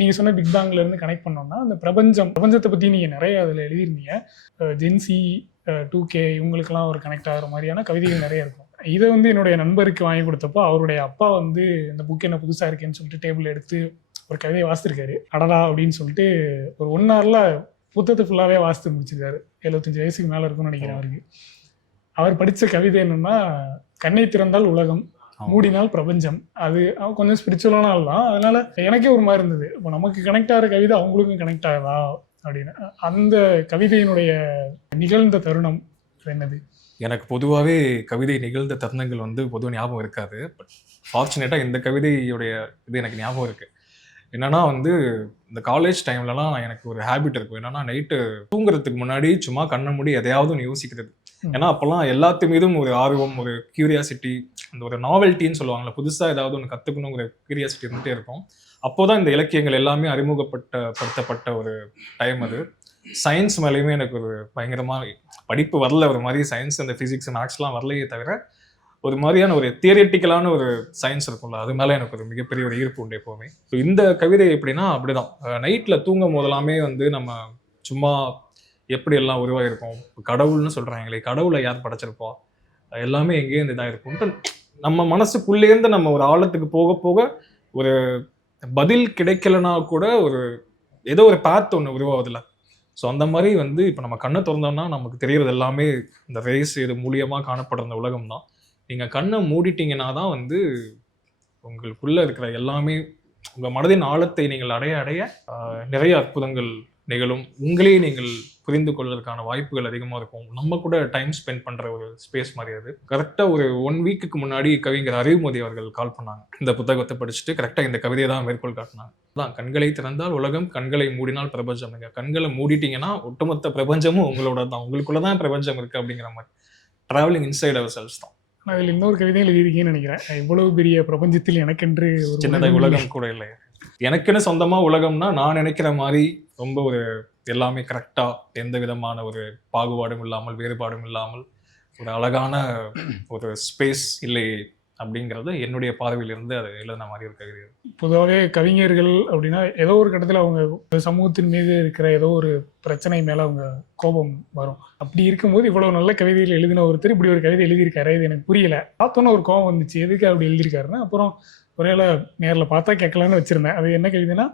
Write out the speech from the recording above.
நீங்கள் சொன்ன பிக் பேங்க்லேருந்து கனெக்ட் பண்ணோம்னா அந்த பிரபஞ்சத்தை பற்றி நீங்கள் நிறைய அதில் எழுதியிருந்தீங்க. ஜென்சி 2K இவங்களுக்கெல்லாம் ஒரு கனெக்ட் ஆகிற மாதிரியான கவிதைகள் நிறைய இருக்கும். இதை வந்து என்னுடைய நண்பருக்கு வாங்கி கொடுத்தப்போ அவருடைய அப்பா வந்து இந்த புக் என்ன புதுசாக இருக்கேன்னு சொல்லிட்டு டேபிள் எடுத்து ஒரு கவிதையை வாசித்திருக்காரு. அடடா அப்படின்னு சொல்லிட்டு ஒரு 1 hourல புத்தகத்தை ஃபுல்லாகவே வாசித்து முடிச்சிருக்காரு. 75 வயசுக்கு மேலே இருக்கும்னு நினைக்கிறேன் அவருக்கு. அவர் படித்த கவிதை என்னன்னா, கண்ணை திறந்தால் உலகம், மூடினால் பிரபஞ்சம். அது கொஞ்சம் ஸ்பிரிச்சுவலான ஆள் தான். அதனால எனக்கே ஒரு மாதிரி இருந்தது, இப்போ நமக்கு கனெக்ட் ஆகிற கவிதை அவங்களுக்கும் கனெக்ட் ஆகுதா அப்படின்னு. அந்த கவிதையினுடைய நிகழ்ந்த தருணம் என்னது? எனக்கு பொதுவாகவே கவிதை நிகழ்ந்த தருணங்கள் வந்து பொதுவாக ஞாபகம் இருக்காது. பட் ஃபார்ச்சுனேட்டாக இந்த கவிதையுடைய இது எனக்கு ஞாபகம் இருக்குது. என்னன்னா வந்து இந்த காலேஜ் டைம்லலாம் எனக்கு ஒரு ஹேபிட் இருக்கும். என்னன்னா நைட்டு தூங்குறதுக்கு முன்னாடி சும்மா கண்ணை மூடி எதையாவது ஒன்று யோசிக்கிறது. ஏன்னா அப்போல்லாம் எல்லாத்து மீதும் ஒரு ஆர்வம், ஒரு கியூரியாசிட்டி, அந்த ஒரு நாவல்ட்டின்னு சொல்லுவாங்கள்ல, புதுசாக ஏதாவது ஒன்று கற்றுக்கணுங்கிற கியூரியாசிட்டி இருந்துகிட்டே இருக்கும். அப்போதான் இந்த இலக்கியங்கள் எல்லாமே அறிமுகப்படுத்தப்பட்ட ஒரு டைம் அது. சயின்ஸ் மேலேயுமே எனக்கு ஒரு பயங்கரமாக படிப்பு வரல. ஒரு மாதிரி சயின்ஸ், அந்த ஃபிசிக்ஸ் மேக்ஸ்லாம் வரலையே தவிர ஒரு மாதிரியான ஒரு தியரிட்டிக்கலான ஒரு சயின்ஸ் இருக்கும்ல, அது மேலே எனக்கு ஒரு மிகப்பெரிய ஒரு ஈர்ப்பு உண்டு எப்போவுமே. இந்த கவிதை எப்படின்னா அப்படிதான், நைட்டில் தூங்கும் போதெல்லாமே வந்து நம்ம சும்மா எப்படி எல்லாம் உருவாயிருக்கும், கடவுள்னு சொல்கிறாங்களே, கடவுளை யார் படைச்சிருப்பா, எல்லாமே எங்கேருந்து இதாக இருக்கும்ட்டு நம்ம மனசுக்குள்ளேருந்து நம்ம ஒரு ஆழத்துக்கு போக போக ஒரு பதில் கிடைக்கலனா கூட ஒரு ஏதோ ஒரு பாத் ஒன்று உருவாவதில்லை. ஸோ அந்த மாதிரி வந்து இப்போ நம்ம கண்ணை திறந்தோம்னா நமக்கு தெரியறது எல்லாமே இந்த ரேஸ் இது மூலியமாக காணப்படுற அந்த உலகம் தான். நீங்கள் கண்ணை மூடிட்டீங்கன்னா தான் வந்து உங்களுக்குள்ளே இருக்கிற எல்லாமே, உங்கள் மனதின் ஆழத்தை நீங்கள் அடைய நிறைய அற்புதங்கள் நிகழும். உங்களையே நீங்கள் புரிந்து கொள்வதற்கான வாய்ப்புகள் அதிகமாக இருக்கும். நம்ம கூட டைம் ஸ்பெண்ட் பண்ணுற ஒரு ஸ்பேஸ் மாதிரி அது. கரெக்டாக ஒரு 1 வீக்குக்கு முன்னாடி கவிஞர் அறிவுமதி அவர்கள் கால் பண்ணாங்க. இந்த புத்தகத்தை படிச்சுட்டு கரெக்டாக இந்த கவிதையை தான் மேற்கோள் காட்டினாங்க. அதான், கண்களை திறந்தால் உலகம், கண்களை மூடினால் பிரபஞ்சம். நீங்கள் கண்களை மூடிட்டீங்கன்னா ஒட்டுமொத்த பிரபஞ்சமும் உங்களோட தான், உங்களுக்குள்ள தான் பிரபஞ்சம் இருக்குது அப்படிங்கிற மாதிரி. ட்ராவலிங் இன்சைட் அவர் செல்ஸ் தான். அதில் இன்னொரு கவிதையில் எழுதியிருக்கீங்கன்னு நினைக்கிறேன், இவ்வளவு பெரிய பிரபஞ்சத்தில் எனக்கென்று ஒரு சின்னதாக உலகம் கூட இல்லை. எனக்குன்னு சொந்தமாக உலகம்னா நான் நினைக்கிற மாதிரி ரொம்ப ஒரு எல்லாமே கரெக்டாக, எந்த விதமான ஒரு பாகுபாடும் இல்லாமல், வேறுபாடும் இல்லாமல் ஒரு அழகான ஒரு ஸ்பேஸ் இல்லை அப்படிங்கிறது என்னுடைய பார்வையிலிருந்து அது எழுதின மாதிரி ஒரு கவிதை. பொதுவாகவே கவிஞர்கள் அப்படின்னா ஏதோ ஒரு கட்டத்தில் அவங்க சமூகத்தின் மீது இருக்கிற ஏதோ ஒரு பிரச்சனை மேலே அவங்க கோபம் வரும். அப்படி இருக்கும்போது இவ்வளோ நல்ல கவிதைகள் எழுதின ஒருத்தர் இப்படி ஒரு கவிதை எழுதியிருக்காரு, இது எனக்கு புரியல. பார்த்தோன்னே ஒரு கோபம் வந்துச்சு, எதுக்கு அப்படி எழுதியிருக்காருன்னா அப்புறம் ஒருவேளை நேரில் பார்த்தா கேட்கலான்னு வச்சுருந்தேன். அது என்ன கவிதைனா,